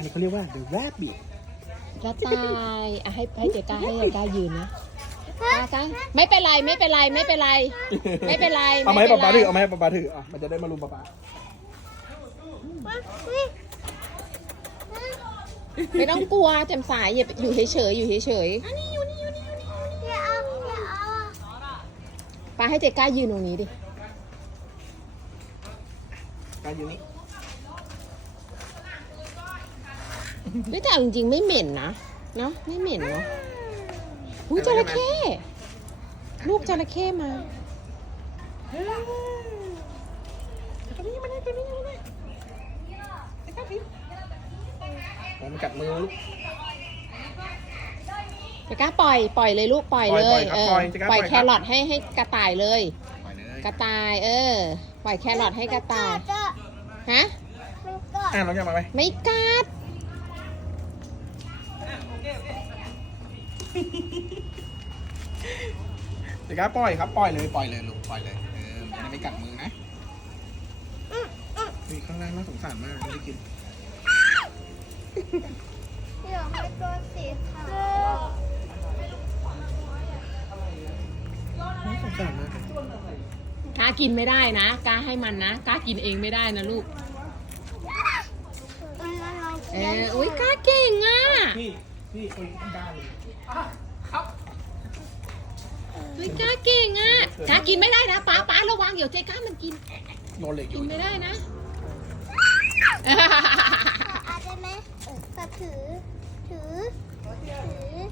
การเขาเรียกว่าเ the rabbit กระต่ายอให้ให้เจก้าให้เจก้ายืนนะตาไม่เป็นไร ไม่เป็นไรไม่เป็นไรไม่เป็นไร เอาไหมปลาปลาถือเอาไหมปลาปลาถือมันจะได้มาลุมปลาป๊าไม่ต้องกลัวแจ่มสายอยู่เฉยๆอยู่เฉยๆอันี้อยู่นี่อยู่นี่อยู่นี่อย่นเดี๋ยวาเอาปลาให้เจก้ายืนตรงนี้ดิก้ายืนนี้ไม่แต่จริง ๆ ไม่เหม็นนะเนาะไม่เหม็นเนาะอุ้ยจระเข้ลูกจระเข้มาเฮ้นี่มาได้ไปนี่มาได้ไปก้าผมกับมือลูกจะกล้าปล่อยปล่อยเลยลูกปล่อยเลยเออปล่อยแครอทให้ให้กระต่ายเลยกระต่ายเออ ปล่อยแครอทให้กระต่ายฮะไมไม่กัดเดี๋ยวก็ปล่อยครับปล่อยเลยปล่อยเลยลูกปล่อยเลยเออไม่ไม่กัดมือนะมีข้างล่างน่าสงสารมากไม่ได้กินอย่าให้ตัวสีขาวสงสารมากกล้ากินไม่ได้นะกล้าให้มันนะกล้ากินเองไม่ได้นะ ลูกพี่เลจ้าเก่งอ่ะจ้ากินไม่ได้นะป้าป้าระวัง เดี๋ยวเจ้ามันกินนอนเลยกินไม่ได้นะ อาจจะไหมือ ถือ ถือ